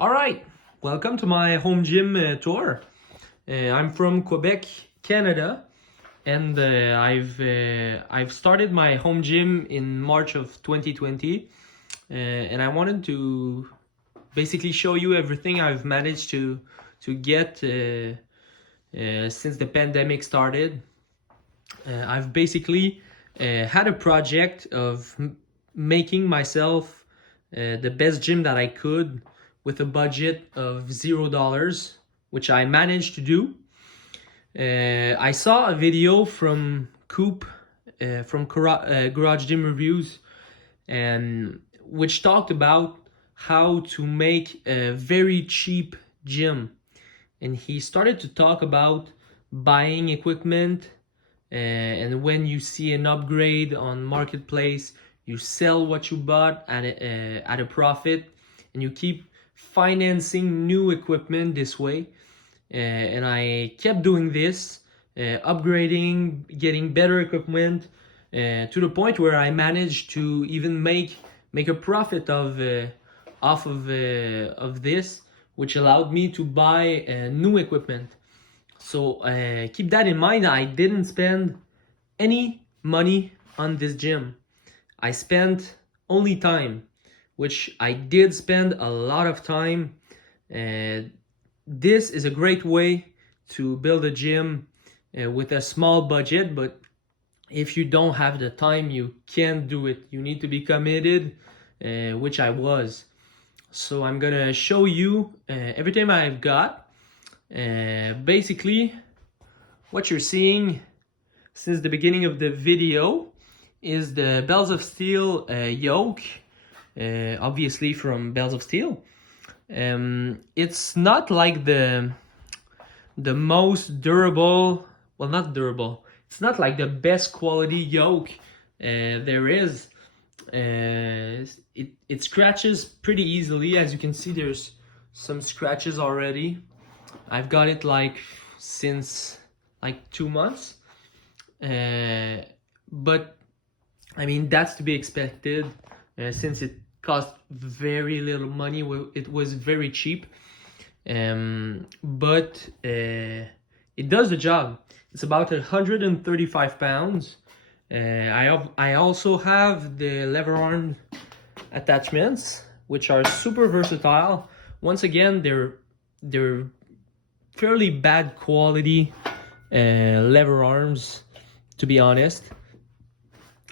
All right, welcome to my home gym tour. I'm from Quebec, Canada, and I've started my home gym in March of 2020, and I wanted to basically show you everything I've managed to get since the pandemic started. I've basically had a project of making myself the best gym that I could with a budget of $0, which I managed to do. I saw a video from Coop from Garage Gym Reviews, and which talked about how to make a very cheap gym. And he started to talk about buying equipment, and when you see an upgrade on marketplace, you sell what you bought at a profit, and you keep financing new equipment this way. And I kept doing this, upgrading, getting better equipment, to the point where I managed to even make a profit off of this, which allowed me to buy new equipment. So keep that in mind. I didn't spend any money on this gym. I spent only time, which I did spend a lot of time. This is a great way to build a gym with a small budget, but if you don't have the time, you can't do it. You need to be committed, which I was. So I'm gonna show you everything I've got. Basically, what you're seeing since the beginning of the video is the Bells of Steel yoke, obviously from Bells of Steel. It's not like the most durable, well, not durable, it's not like the best quality yoke there is. It scratches pretty easily. As you can see, there's some scratches already. I've got it like since like 2 months, but I mean, that's to be expected since it cost very little money. It was very cheap, but it does the job. It's about 135 pounds. I also have the lever arm attachments, which are super versatile. Once again, they're fairly bad quality lever arms, to be honest,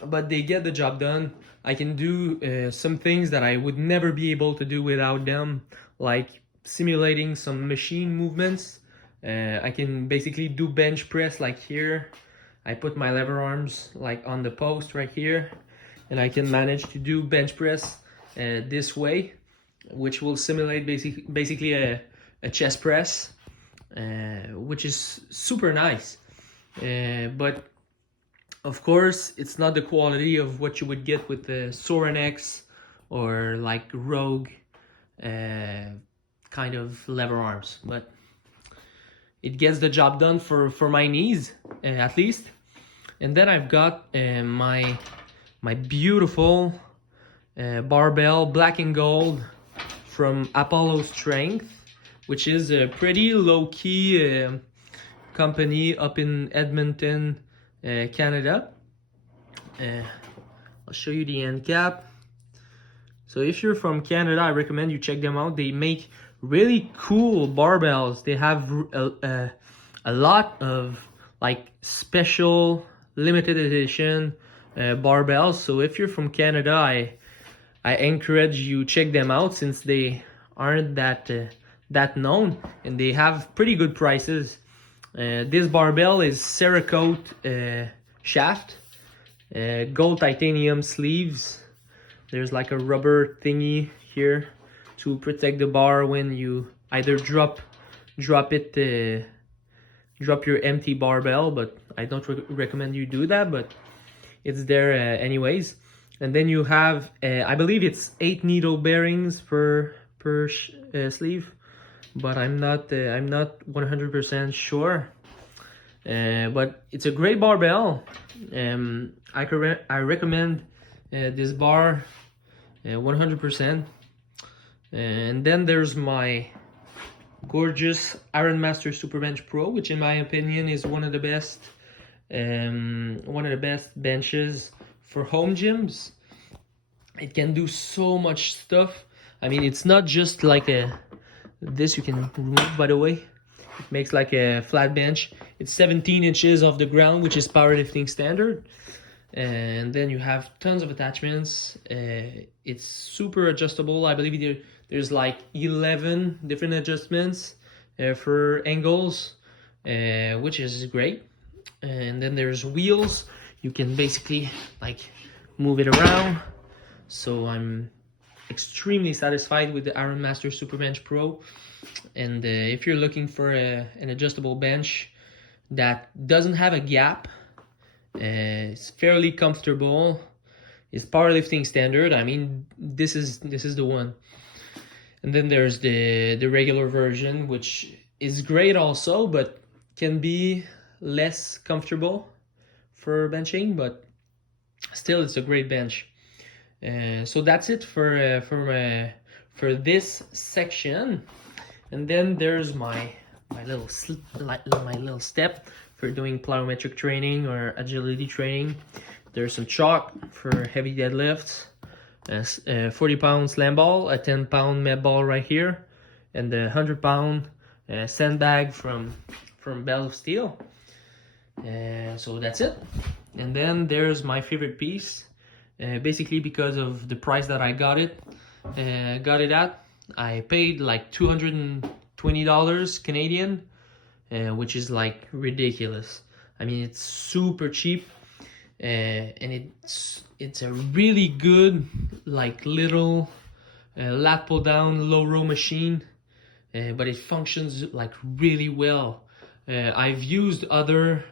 but they get the job done. I can do some things that I would never be able to do without them, like simulating some machine movements. I can basically do bench press like here. I put my lever arms like on the post right here, and I can manage to do bench press this way, which will simulate basically a chest press, which is super nice. But of course, it's not the quality of what you would get with the Soren X or like Rogue kind of lever arms, but it gets the job done for my knees, at least. And then I've got my beautiful barbell, black and gold, from Apollo Strength, which is a pretty low-key company up in Edmonton, Canada. I'll show you the end cap. So if you're from Canada, I recommend you check them out. They make really cool barbells. They have a lot of like special limited edition barbells. So if you're from Canada, I encourage you check them out, since they aren't that known, and they have pretty good prices. This barbell is Cerakote shaft, gold titanium sleeves. There's like a rubber thingy here to protect the bar when you either drop your empty barbell, but I don't recommend you do that, but it's there anyways. And then you have I believe it's 8 needle bearings per sleeve, but I'm not 100% sure. But it's a great barbell. I recommend this bar 100%. And then there's my gorgeous Iron Master Superbench Pro, which in my opinion is one of the best benches for home gyms. It can do so much stuff. I mean, it's not just like this you can remove, by the way. It makes like a flat bench. It's 17 inches off the ground, which is powerlifting standard. And then you have tons of attachments. It's super adjustable. I believe there's like 11 different adjustments for angles, which is great. And then there's wheels. You can basically like move it around. So I'm extremely satisfied with the Iron Master Superbench Pro. And if you're looking for an adjustable bench that doesn't have a gap, it's fairly comfortable, it's powerlifting standard, I mean, this is the one. And then there's the regular version, which is great also, but can be less comfortable for benching, but still it's a great bench. So that's it for this section. And then there's my little step for doing plyometric training or agility training. There's some chalk for heavy deadlifts, a 40-pound slam ball, a 10-pound med ball right here, and a 100-pound sandbag from Bell of Steel. So that's it. And then there's my favorite piece. Basically because of the price that I got it at, I paid like $220 Canadian, which is like ridiculous. I mean, it's super cheap, and it's a really good like little lat pull down low row machine, but it functions like really well. I've used other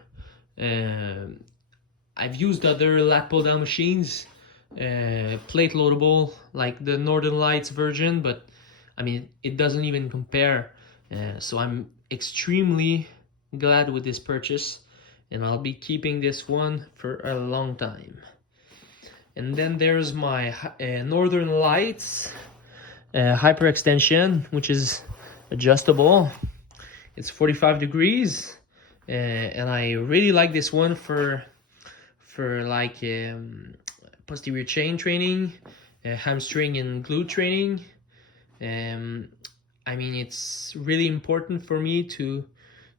lat pull down machines, plate loadable, like the Northern Lights version, but I mean, it doesn't even compare. So I'm extremely glad with this purchase, and I'll be keeping this one for a long time. And then there's my Northern Lights hyperextension, which is adjustable. It's 45 degrees, and I really like this one for like posterior chain training, hamstring and glute training. I mean, it's really important for me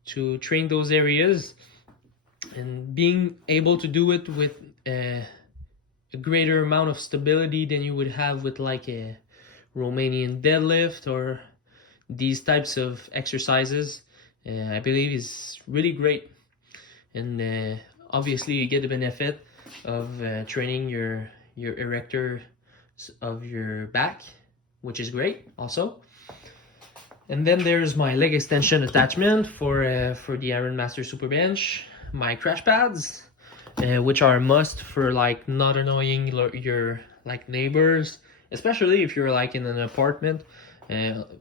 to train those areas, and being able to do it with a greater amount of stability than you would have with like a Romanian deadlift or these types of exercises, I believe is really great. And obviously you get the benefit of training your erector of your back, which is great also. And then there's my leg extension attachment for the Iron Master Superbench, my crash pads, which are a must for like not annoying your like neighbors, especially if you're like in an apartment.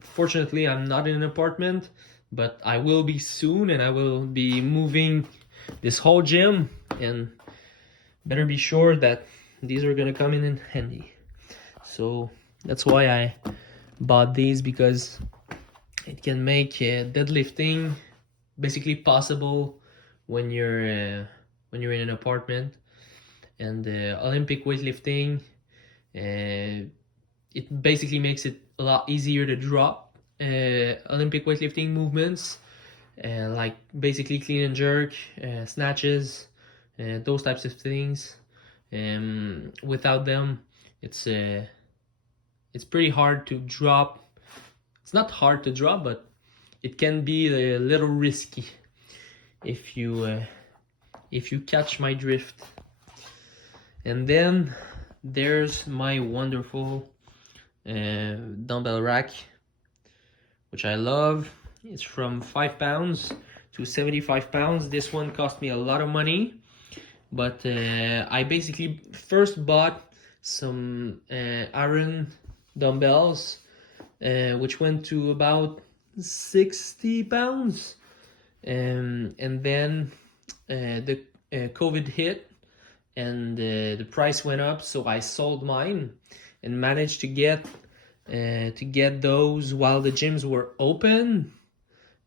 Fortunately, I'm not in an apartment, but I will be soon, and I will be moving this whole gym, and better be sure that these are gonna come in handy. So that's why I bought these, because it can make deadlifting basically possible when you're in an apartment. And Olympic weightlifting, it basically makes it a lot easier to drop Olympic weightlifting movements, like basically clean and jerk, snatches, those types of things. Without them, it's pretty hard to drop. It's not hard to drop, but it can be a little risky if you catch my drift. And then there's my wonderful dumbbell rack, which I love. It's from 5 pounds to 75 pounds. This one cost me a lot of money, but I basically first bought some iron dumbbells, which went to about 60 pounds, and then the COVID hit, and the price went up, so I sold mine and managed to get to get those while the gyms were open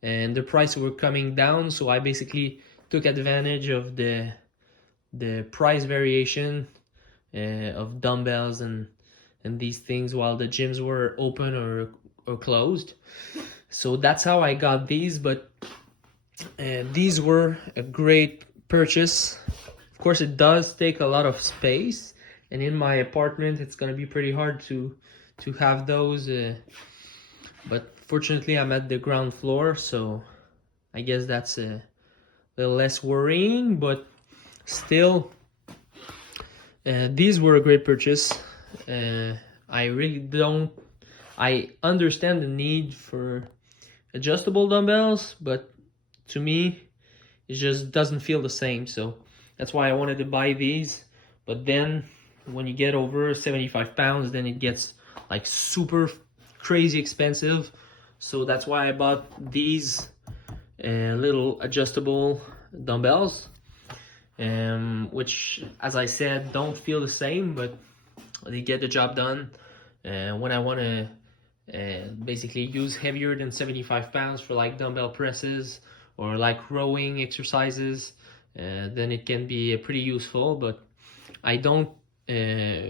and the prices were coming down. So I basically took advantage of the price variation of dumbbells and these things while the gyms were open or closed. So that's how I got these, but these were a great purchase. Of course, it does take a lot of space, and in my apartment it's gonna be pretty hard to have those, but fortunately I'm at the ground floor, so I guess that's a little less worrying. But still, these were a great purchase. I understand the need for adjustable dumbbells, but to me it just doesn't feel the same, so that's why I wanted to buy these. But then when you get over 75 pounds, then it gets like super crazy expensive, so that's why I bought these little adjustable dumbbells, which, as I said, don't feel the same, but they get the job done. When I want to basically use heavier than 75 pounds for like dumbbell presses or like rowing exercises, then it can be pretty useful. But I don't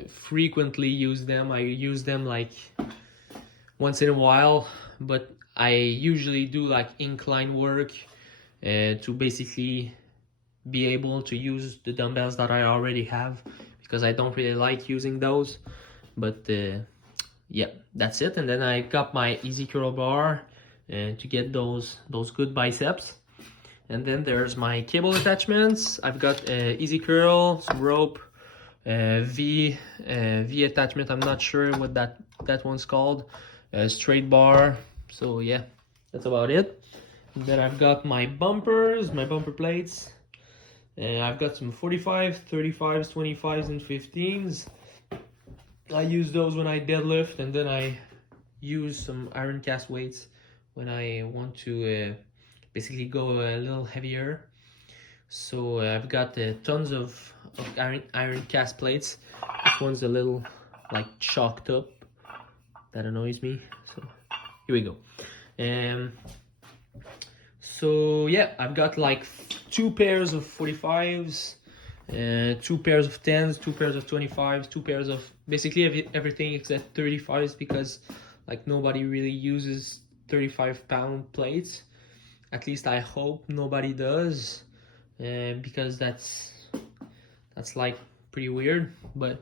frequently use them. I use them like once in a while, but I usually do like incline work to basically be able to use the dumbbells that I already have, because I don't really like using those. But yeah, that's it. And then I got my easy curl bar to get those good biceps. And then there's my cable attachments. I've got easy curl, some rope, V attachment. I'm not sure what that one's called. Straight bar. So yeah, that's about it. And then I've got my bumpers, my bumper plates. I've got some 45, 35s, 25s, and 15s. I use those when I deadlift, and then I use some iron cast weights when I want to basically go a little heavier. So I've got tons of iron cast plates. This one's a little like chalked up. That annoys me. So here we go. So yeah, I've got like 2 pairs of 45s, 2 pairs of 10s, 2 pairs of 25s, 2 pairs of basically everything except 35s, because like nobody really uses 35-pound plates. At least I hope nobody does, because that's like pretty weird. But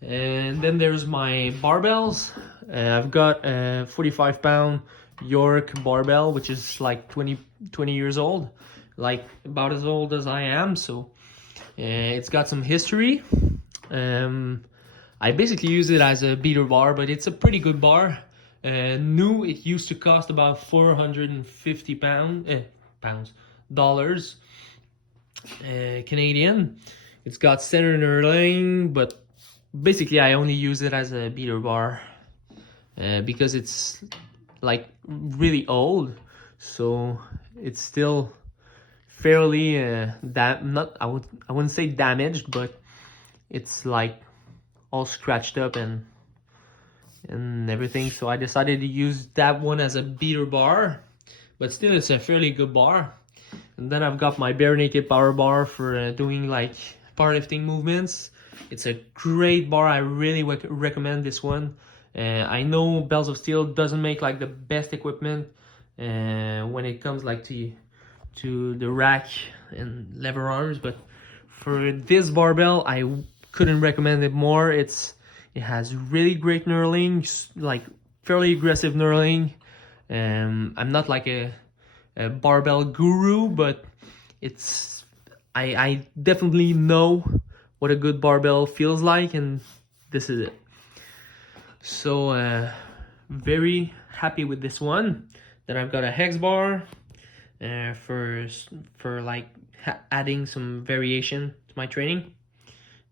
and then there's my barbells. I've got a 45-pound York barbell, which is like 20 years old, like about as old as I am. So it's got some history. I basically use it as a beater bar, but it's a pretty good bar. New, it used to cost about 450 dollars Canadian. It's got center knurling, but basically I only use it as a beater bar because it's like really old, so it's still fairly I wouldn't say damaged, but it's like all scratched up and everything. So I decided to use that one as a beater bar, but still it's a fairly good bar. And then I've got my bare naked power bar for doing like powerlifting movements. It's a great bar. I really recommend this one. I know Bells of Steel doesn't make like the best equipment when it comes like to the rack and lever arms, but for this barbell I couldn't recommend it more. It has really great knurling, like fairly aggressive knurling. I'm not like a barbell guru, but I definitely know what a good barbell feels like, and this is it. So very happy with this one. Then I've got a hex bar for like adding some variation to my training.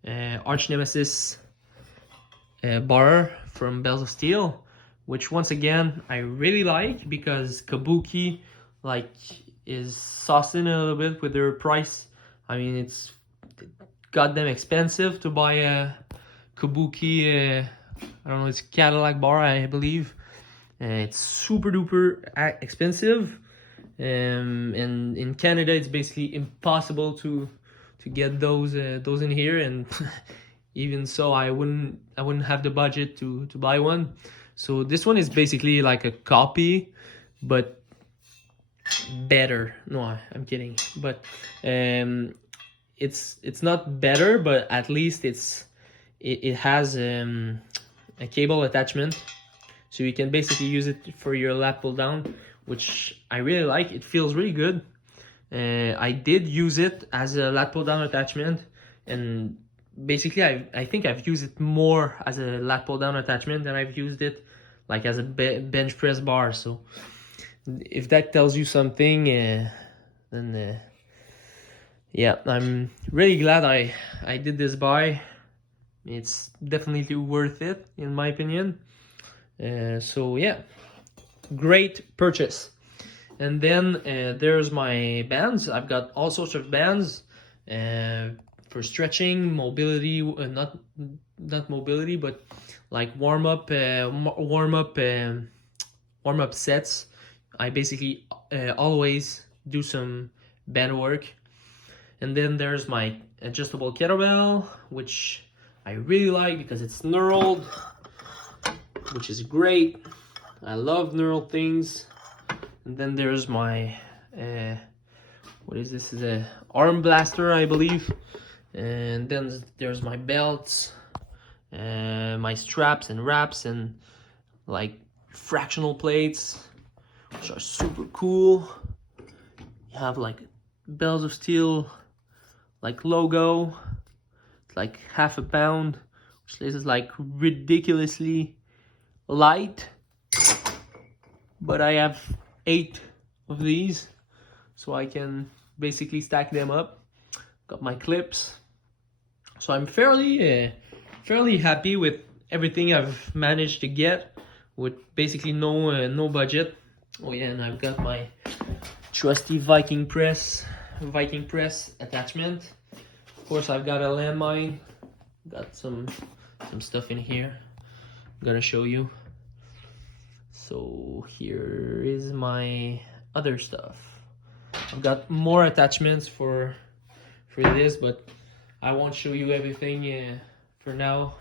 Arch Nemesis bar from Bells of Steel, which once again I really like, because Kabuki like is saucing a little bit with their price. I mean, it's goddamn expensive to buy a Kabuki I don't know, it's Cadillac bar, I believe. It's super duper expensive. And in Canada, it's basically impossible to get those in here. And even so, I wouldn't have the budget to buy one. So this one is basically like a copy, but better. No, I'm kidding. But it's not better, but at least it has a cable attachment, so you can basically use it for your lat pull down, which I really like. It feels really good. I did use it as a lat pull down attachment, and basically I think I've used it more as a lat pull down attachment than I've used it like as a bench press bar. So if that tells you something, then yeah, I'm really glad I did this buy. It's definitely worth it in my opinion. So yeah, great purchase. And then there's my bands. I've got all sorts of bands for stretching, mobility, not mobility, but like warm up sets. I basically always do some band work. And then there's my adjustable kettlebell, which I really like because it's knurled, which is great. I love knurled things. And then there's my what is this? Is a arm blaster, I believe. And then there's my belts, my straps and wraps, and like fractional plates, which are super cool. You have like bells of steel, like logo. It's like half a pound, which is like ridiculously light. But I have 8 of these, so I can basically stack them up. Got my clips, so I'm fairly happy with everything I've managed to get with basically no budget. Oh yeah, and I've got my trusty Viking press attachment. Of course, I've got a landmine. Got some stuff in here. I'm gonna show you. So here is my other stuff. I've got more attachments for this, but I won't show you everything for now.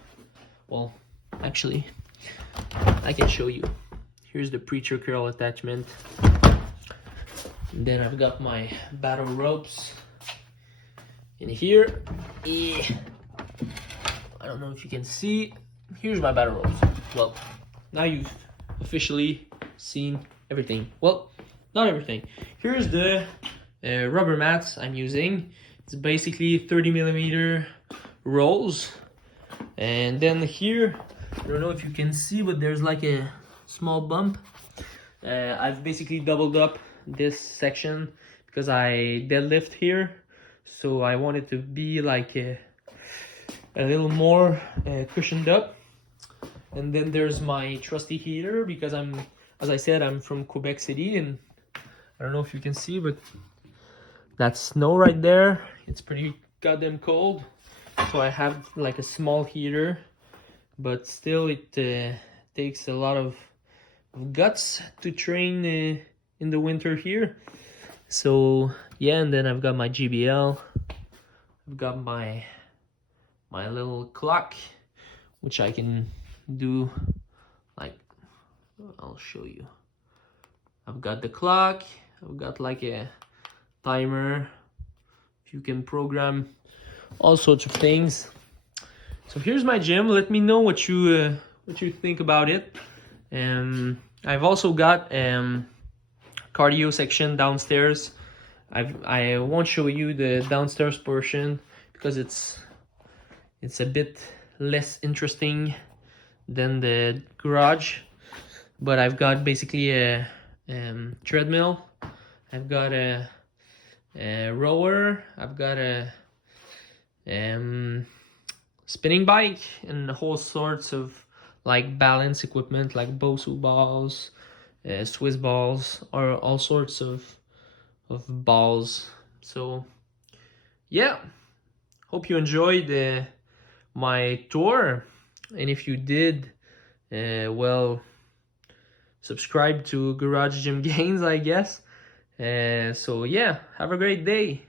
Well, actually, I can show you. Here's the preacher curl attachment. And then I've got my battle ropes in here. I don't know if you can see. Here's my battle ropes. Well, now you've officially seen everything. Well, not everything. Here's the rubber mats I'm using. It's basically 30mm rolls. And then here, I don't know if you can see, but there's like a small bump. I've basically doubled up this section because I deadlift here, so I want it to be like a little more cushioned up. And then there's my trusty heater because as I said, I'm from Quebec City, and I don't know if you can see, but that's snow right there. It's pretty goddamn cold, so I have like a small heater, but still it takes a lot of guts to train in the winter here. So yeah, and then I've got my GBL. I've got my little clock, which I can do like, I'll show you. I've got the clock. I've got like a timer. You can program all sorts of things. So here's my gym. Let me know what you think about it. I've also got cardio section downstairs. I won't show you the downstairs portion because it's a bit less interesting than the garage. But I've got basically a treadmill. I've got a rower. I've got a spinning bike and whole sorts of like balance equipment, like Bosu balls, Swiss balls, or all sorts of balls. So yeah, hope you enjoyed my tour And if you did, well, subscribe to Garage Gym Gains, I guess. So yeah, have a great day.